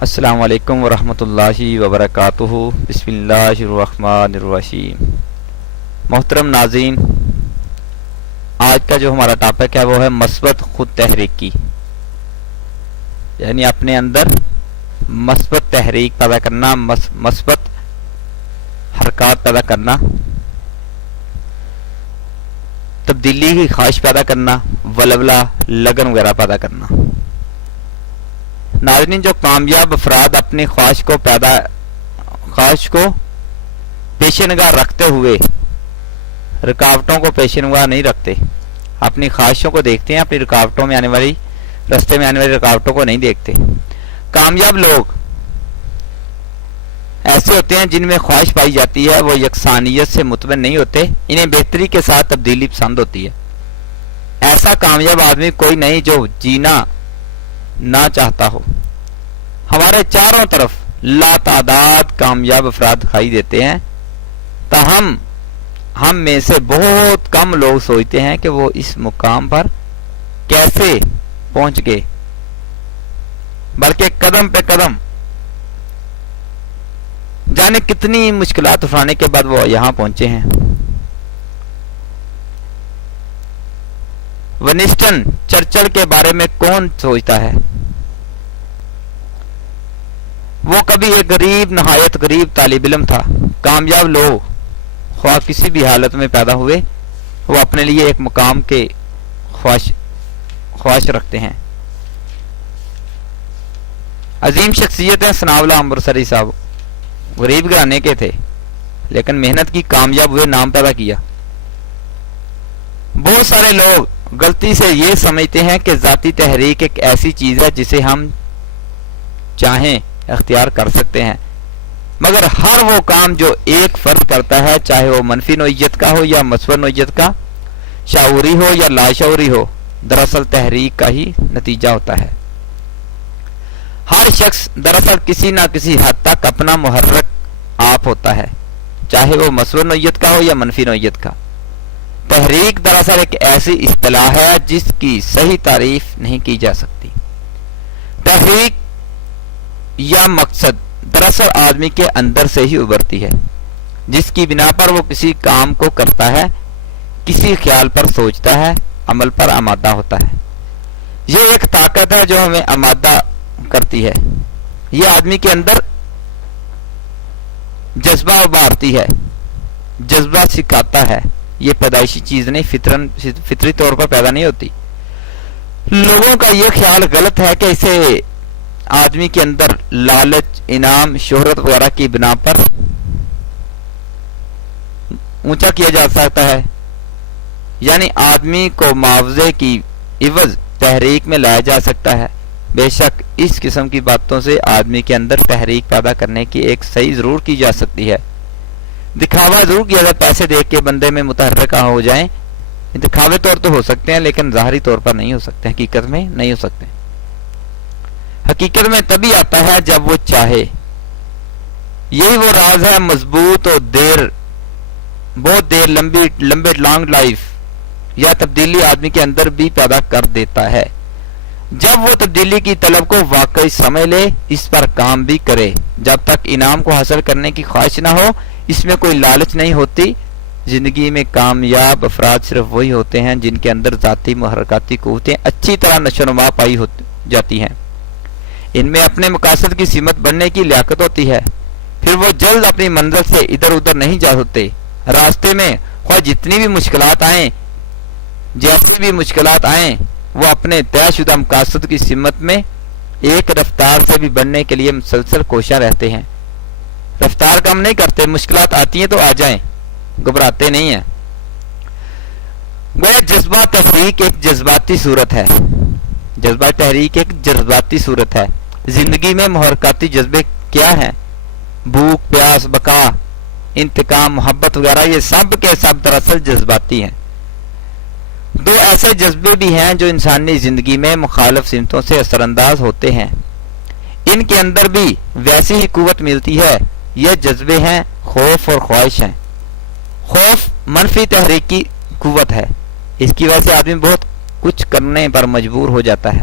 السلام علیکم ورحمۃ اللہ وبرکاتہ۔ بسم اللہ الرحمن الرحیم۔ محترم ناظرین، آج کا جو ہمارا ٹاپک ہے وہ ہے مثبت خود تحریکی، یعنی اپنے اندر مثبت تحریک پیدا کرنا، مثبت حرکات پیدا کرنا، تبدیلی کی خواہش پیدا کرنا، ولولہ، لگن وغیرہ پیدا کرنا۔ ناظرین، جو کامیاب افراد اپنی خواہش کو پیش نگاہ رکھتے ہوئے رکاوٹوں کو پیش نگاہ نہیں رکھتے، اپنی خواہشوں کو دیکھتے ہیں، اپنی رکاوٹوں میں آنے والی راستے میں آنے والی رکاوٹوں کو نہیں دیکھتے۔ کامیاب لوگ ایسے ہوتے ہیں جن میں خواہش پائی جاتی ہے، وہ یکسانیت سے مطمئن نہیں ہوتے، انہیں بہتری کے ساتھ تبدیلی پسند ہوتی ہے۔ ایسا کامیاب آدمی کوئی نہیں جو جینا نہ چاہتا ہو۔ ہمارے چاروں طرف لاتعداد کامیاب افراد دکھائی دیتے ہیں، تاہم ہم میں سے بہت کم لوگ سوچتے ہیں کہ وہ اس مقام پر کیسے پہنچ گئے، بلکہ قدم پہ قدم جانے کتنی مشکلات اٹھانے کے بعد وہ یہاں پہنچے ہیں۔ ونسٹن چرچل کے بارے میں کون سوچتا ہے؟ وہ کبھی ایک نہایت غریب طالب علم تھا۔ کامیاب لوگ خواہ کسی بھی حالت میں پیدا ہوئے، وہ اپنے لیے ایک مقام کے خواہش رکھتے ہیں۔ عظیم شخصیت ہیں ثناء اللہ امرتسری صاحب، غریب گھرانے کے تھے لیکن محنت کی، کامیاب ہوئے، نام پیدا کیا۔ بہت سارے لوگ غلطی سے یہ سمجھتے ہیں کہ ذاتی تحریک ایک ایسی چیز ہے جسے ہم چاہیں اختیار کر سکتے ہیں، مگر ہر وہ کام جو ایک فرد کرتا ہے، چاہے وہ منفی نوعیت کا ہو یا مثبت نوعیت کا، شعوری ہو یا لاشعوری ہو، دراصل تحریک کا ہی نتیجہ ہوتا ہے۔ ہر شخص دراصل کسی نہ کسی حد تک اپنا محرک آپ ہوتا ہے، چاہے وہ مثبت نوعیت کا ہو یا منفی نوعیت کا۔ تحریک دراصل ایک ایسی اصطلاح ہے جس کی صحیح تعریف نہیں کی جا سکتی۔ تحریک یا مقصد دراصل آدمی کے اندر سے ہی ابھرتی ہے، جس کی بنا پر وہ کسی کام کو کرتا ہے، کسی خیال پر سوچتا ہے، عمل پر آمادہ ہوتا ہے۔ یہ ایک طاقت ہے جو ہمیں آمادہ کرتی ہے، یہ آدمی کے اندر جذبہ ابھارتی ہے، جذبہ سکھاتا ہے۔ یہ پیدائشی چیز نہیں، فطری طور پر پیدا نہیں ہوتی۔ لوگوں کا یہ خیال غلط ہے کہ اسے آدمی کے اندر لالچ، انعام، شہرت وغیرہ کی بنا پر اونچا کیا جا سکتا ہے، یعنی آدمی کو معاوضے کی عوض تحریک میں لایا جا سکتا ہے۔ بے شک اس قسم کی باتوں سے آدمی کے اندر تحریک پیدا کرنے کی ایک صحیح ضرور کی جا سکتی ہے۔ دکھاوا ضرور کیا جائے، پیسے دیکھ کے بندے میں متحرک ہو جائیں، دکھاوے طور تو ہو سکتے ہیں لیکن ظاہری طور پر نہیں ہو سکتے، حقیقت میں نہیں ہو سکتے۔ حقیقت میں تبھی آتا ہے جب وہ چاہے۔ یہی وہ راز ہے مضبوط اور بہت دیر لمبے لانگ لائف یا تبدیلی آدمی کے اندر بھی پیدا کر دیتا ہے، جب وہ تبدیلی کی طلب کو واقعی سمجھ لے، اس پر کام بھی کرے۔ جب تک انعام کو حاصل کرنے کی خواہش نہ ہو، اس میں کوئی لالچ نہیں ہوتی۔ زندگی میں کامیاب افراد صرف وہی ہوتے ہیں جن کے اندر ذاتی محرکاتی قوتیں اچھی طرح نشوونما پائی جاتی ہیں، ان میں اپنے مقاصد کی سمت بننے کی لیاقت ہوتی ہے، پھر وہ جلد اپنی منزل سے ادھر ادھر نہیں جا سکتے۔ راستے میں خواہ جتنی بھی مشکلات آئیں، جیسی بھی مشکلات آئیں، وہ اپنے طے شدہ مقاصد کی سمت میں ایک رفتار سے بھی بڑھنے کے لیے مسلسل کوشاں رہتے ہیں۔ رفتار کم نہیں کرتے، مشکلات آتی ہیں تو آ جائیں، گھبراتے نہیں ہیں۔ گویا جذبہ تحریک ایک جذباتی صورت ہے، جذبہ تحریک ایک جذباتی صورت ہے۔ زندگی میں محرکاتی جذبے کیا ہیں؟ بھوک، پیاس، بقا، انتقام، محبت وغیرہ، یہ سب کے سب دراصل جذباتی ہیں۔ دو ایسے جذبے بھی ہیں جو انسانی زندگی میں مخالف سمتوں سے اثر انداز ہوتے ہیں، ان کے اندر بھی ویسی ہی قوت ملتی ہے۔ یہ جذبے ہیں خوف اور خواہش ہیں۔ خوف منفی تحریک کی قوت ہے، اس کی وجہ سے آدمی بہت کچھ کرنے پر مجبور ہو جاتا ہے۔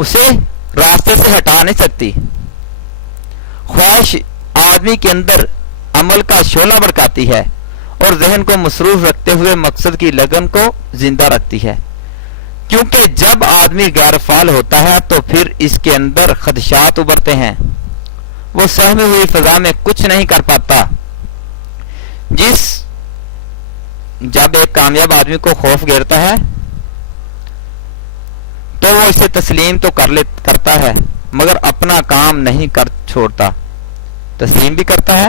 اسے راستے سے ہٹا نہیں سکتی۔ خواہش آدمی کے اندر عمل کا شعلہ بھڑکاتی ہے اور ذہن کو مصروف رکھتے ہوئے مقصد کی لگن کو زندہ رکھتی ہے، کیونکہ جب آدمی غیر فعال ہوتا ہے تو پھر اس کے اندر خدشات ابھرتے ہیں، وہ سہمی ہوئی فضا میں کچھ نہیں کر پاتا۔ جب ایک کامیاب آدمی کو خوف گھیرتا ہے تو وہ اسے تسلیم تو کرتا ہے مگر اپنا کام نہیں کر چھوڑتا۔ تسلیم بھی کرتا ہے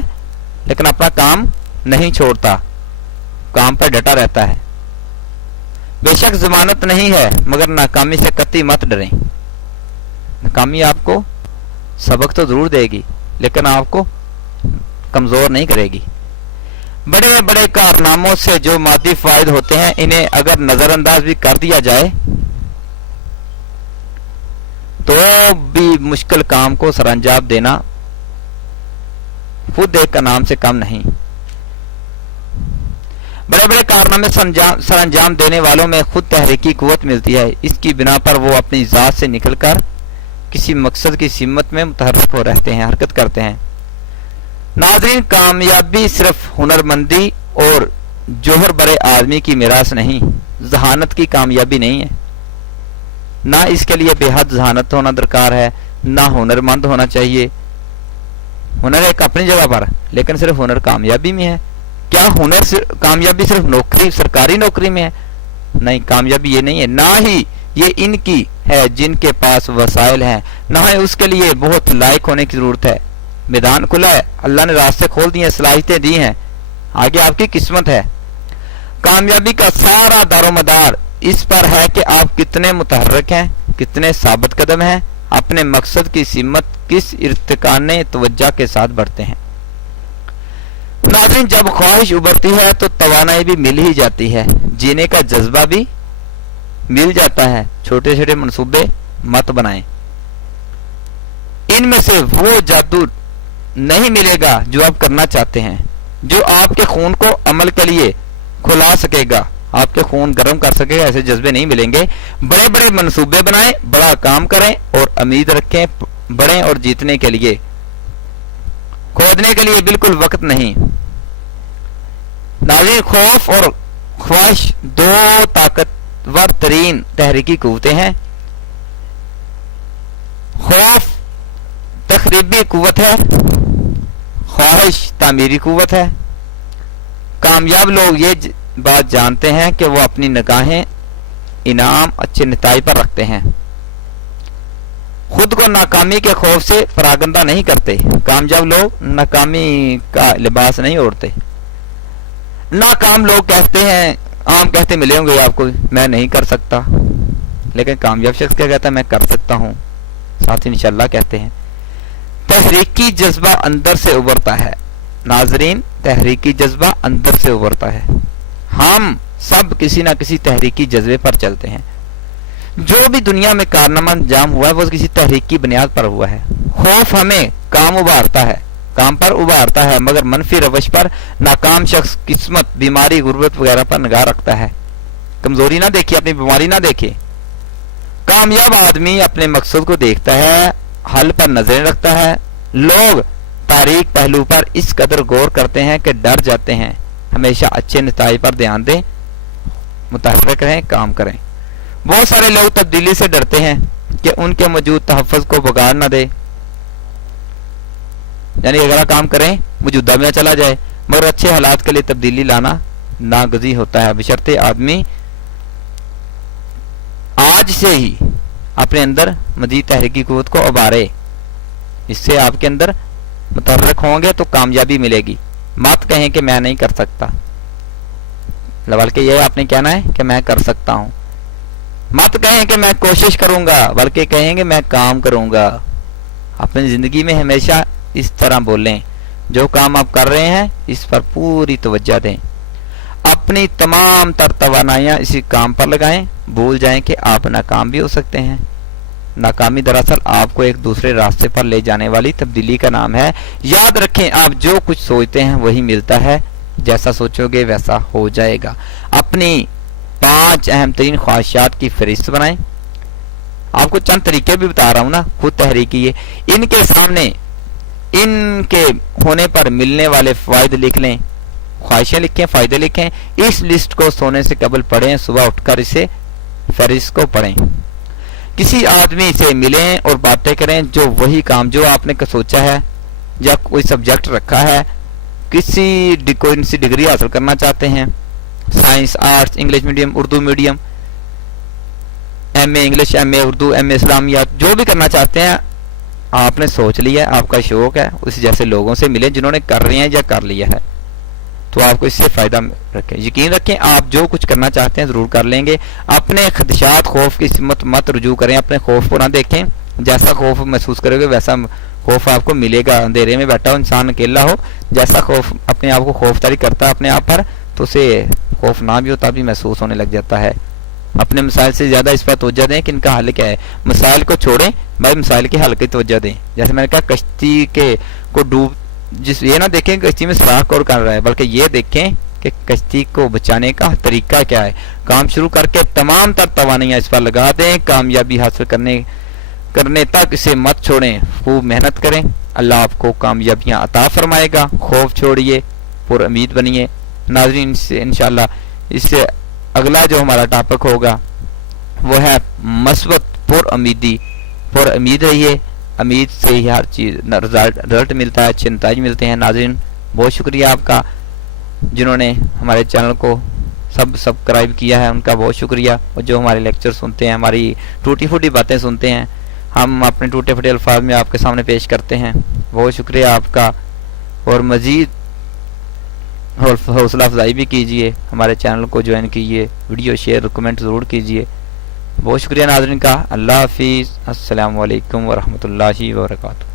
لیکن اپنا کام نہیں چھوڑتا، کام پر ڈٹا رہتا ہے۔ بے شک ضمانت نہیں ہے مگر ناکامی سے قطعی مت ڈریں۔ ناکامی آپ کو سبق تو ضرور دے گی لیکن آپ کو کمزور نہیں کرے گی۔ بڑے بڑے کارناموں سے جو مادی فوائد ہوتے ہیں انہیں اگر نظر انداز بھی کر دیا جائے تو بھی مشکل کام کو سر انجام دینا خود ایک کا نام سے کم نہیں۔ بڑے بڑے کارنامے سر انجام دینے والوں میں خود تحریکی قوت ملتی ہے، اس کی بنا پر وہ اپنی ذات سے نکل کر کسی مقصد کی سمت میں متحرک ہو رہتے ہیں، حرکت کرتے ہیں۔ ناظرین، کامیابی صرف ہنرمندی اور جوہر برے آدمی کی میراث نہیں، ذہانت کی کامیابی نہیں ہے۔ نہ اس کے لیے بے حد ذہانت ہونا درکار ہے، نہ ہنرمند ہونا چاہیے۔ ہنر ایک اپنی جگہ پر، لیکن صرف ہنر کامیابی میں ہے؟ کیا ہنر کامیابی صرف سرکاری نوکری میں ہے؟ نہیں، کامیابی یہ نہیں ہے، نہ ہی یہ ان کی ہے جن کے پاس وسائل ہیں، نہ ہی اس کے لیے بہت لائق ہونے کی ضرورت ہے۔ میدان کھلا ہے، اللہ نے راستے کھول دیے، صلاحیتیں دی ہیں، آگے آپ کی قسمت ہے۔ کامیابی کا سارا دار و مدار اس پر ہے کہ آپ کتنے متحرک ہیں، کتنے ثابت قدم ہیں، اپنے مقصد کی سمت کس ارتقاء توجہ کے ساتھ بڑھتے ہیں۔ ناظرین، جب خواہش ابھرتی ہے تو توانائی بھی مل ہی جاتی ہے، جینے کا جذبہ بھی مل جاتا ہے۔ چھوٹے چھوٹے منصوبے مت بنائیں، ان میں سے وہ جادو نہیں ملے گا جو آپ کرنا چاہتے ہیں، جو آپ کے خون کو عمل کے لیے کھلا سکے گا، آپ کے خون گرم کر سکے گا، ایسے جذبے نہیں ملیں گے۔ بڑے بڑے منصوبے بنائیں، بڑا کام کریں اور امید رکھیں، بڑھیں اور جیتنے کے لیے، کھودنے کے لیے بالکل وقت نہیں۔ ناظرین، خوف اور خواہش دو طاقتور ترین تحریکی قوتیں ہیں۔ خوف تخریبی قوت ہے، خواہش تعمیری قوت ہے۔ کامیاب لوگ یہ بات جانتے ہیں کہ وہ اپنی نگاہیں انعام اچھے نتائج پر رکھتے ہیں، خود کو ناکامی کے خوف سے پراگندہ نہیں کرتے۔ کامیاب لوگ ناکامی کا لباس نہیں اوڑھتے۔ ناکام لوگ کہتے ہیں، عام کہتے ملے ہوں گے آپ کو، میں نہیں کر سکتا، لیکن کامیاب شخص کیا کہتا ہے؟ میں کر سکتا ہوں، ساتھ ہی انشاءاللہ کہتے ہیں۔ تحریکی جذبہ اندر سے ابھرتا ہے۔ ناظرین، تحریکی جذبہ اندر سے ابھرتا ہے۔ ہم سب کسی نہ کسی تحریکی جذبے پر چلتے ہیں۔ جو بھی دنیا میں کارنامہ انجام ہوا ہے وہ کسی تحریکی بنیاد پر ہوا ہے۔ خوف ہمیں کام پر ابھارتا ہے مگر منفی روش پر ناکام شخص قسمت، بیماری، غربت وغیرہ پر نگاہ رکھتا ہے۔ کمزوری نہ دیکھے، اپنی بیماری نہ دیکھے۔ کامیاب آدمی اپنے مقصد کو دیکھتا ہے، حل پر نظریں رکھتا ہے۔ لوگ تاریک پہلو پر اس قدر غور کرتے ہیں کہ ڈر جاتے ہیں۔ ہمیشہ اچھے نتائج پر دھیان دیں، متحرک رہیں، کام کریں۔ بہت سارے لوگ تبدیلی سے ڈرتے ہیں کہ ان کے موجود تحفظ کو بگاڑ نہ دے، یعنی اگر کام کریں موجودہ میں نہ چلا جائے، مگر اچھے حالات کے لیے تبدیلی لانا ناگزیر ہوتا ہے، بشرطے آدمی آج سے ہی اپنے اندر مزید تحریکی قوت کو ابھارے۔ اس سے آپ کے اندر متحرک ہوں گے تو کامیابی ملے گی۔ مت کہیں کہ میں نہیں کر سکتا، بلکہ یہ آپ نے کہنا ہے کہ میں کر سکتا ہوں۔ مت کہیں کہ میں کوشش کروں گا، بلکہ کہیں گے میں کام کروں گا۔ اپنی زندگی میں ہمیشہ اس طرح بولیں، جو کام آپ کر رہے ہیں اس پر پوری توجہ دیں، اپنی تمام تر توانائیاں اسی کام پر لگائیں، بھول جائیں کہ آپ ناکام بھی ہو سکتے ہیں۔ ناکامی دراصل آپ کو ایک دوسرے راستے پر لے جانے والی تبدیلی کا نام ہے۔ یاد رکھیں، آپ جو کچھ سوچتے ہیں وہی ملتا ہے، جیسا سوچو گے ویسا ہو جائے گا۔ اپنی 5 اہم ترین خواہشات کی فہرست بنائیں، آپ کو چند طریقے بھی بتا رہا ہوں نا خود تحریک کی. ان کے سامنے ان کے ہونے پر ملنے والے فوائد لکھ لیں, خواہشیں لکھیں, فائدے لکھیں. اس لسٹ کو سونے سے قبل پڑھیں, صبح اٹھ کر اسے فہرست کو پڑھیں. کسی آدمی سے ملیں اور باتیں کریں جو وہی کام جو آپ نے سوچا ہے, یا کوئی سبجیکٹ رکھا ہے, کوئی سی ڈگری حاصل کرنا چاہتے ہیں, science, arts, English medium, Urdu medium, M A English, M A Urdu, M A اسلامیات, جو بھی کرنا چاہتے ہیں آپ نے سوچ لیا, آپ کا شوق ہے, اس جیسے لوگوں سے ملیں جنہوں نے کر رہے ہیں یا کر لیا ہے, تو آپ کو اس سے فائدہ رکھیں. یقین رکھیں آپ جو کچھ کرنا چاہتے ہیں ضرور کر لیں گے. اپنے خدشات, خوف کی سمت مت رجوع کریں, اپنے خوف کو نہ دیکھیں. جیسا خوف محسوس کرو گے ویسا خوف آپ کو ملے گا. اندھیرے میں بیٹھا ہو انسان اکیلا ہو, جیسا خوف اپنے آپ کو خوف طاری کرتا ہے اپنے آپ پر, تو اسے خوف نہ بھی ہوتا بھی محسوس ہونے لگ جاتا ہے. اپنے مسائل سے زیادہ اس پر توجہ دیں کہ ان کا حل کیا ہے. مسائل کو چھوڑیں بھائی, مسائل کے حل کی توجہ دیں. جیسے میں نے کہا کشتی کے کو ڈوب, یہ نہ دیکھیں کشتی میں سراخ کور کر رہا ہے, بلکہ یہ دیکھیں کہ کشتی کو بچانے کا طریقہ کیا ہے. کام شروع کر کے تمام تر توانائیاں اس پر لگا دیں. کامیابی حاصل کرنے تک اسے مت چھوڑیں, خوب محنت کریں. اللہ آپ کو کامیابیاں عطا فرمائے گا. خوف چھوڑیے, پر امید بنیے. ناظرین انشاءاللہ اس سے اگلا جو ہمارا ٹاپک ہوگا وہ ہے مثبت پر امیدی. پر امید رہیے, امید سے ہی ہر چیز رزلٹ ملتا ہے, اچھے نتائج ملتے ہیں. ناظرین بہت شکریہ آپ کا جنہوں نے ہمارے چینل کو سبسکرائب کیا ہے, ان کا بہت شکریہ. اور جو ہمارے لیکچر سنتے ہیں, ہماری ٹوٹی پھوٹی باتیں سنتے ہیں, ہم اپنے ٹوٹے پھوٹے الفاظ میں آپ کے سامنے پیش کرتے ہیں, بہت شکریہ آپ کا. اور مزید حوصلہ افزائی بھی کیجئے, ہمارے چینل کو جوائن کیجئے, ویڈیو شیئر کمنٹ ضرور کیجئے. بہت شکریہ ناظرین کا. اللہ حافظ. السلام علیکم ورحمۃ اللہ وبرکاتہ.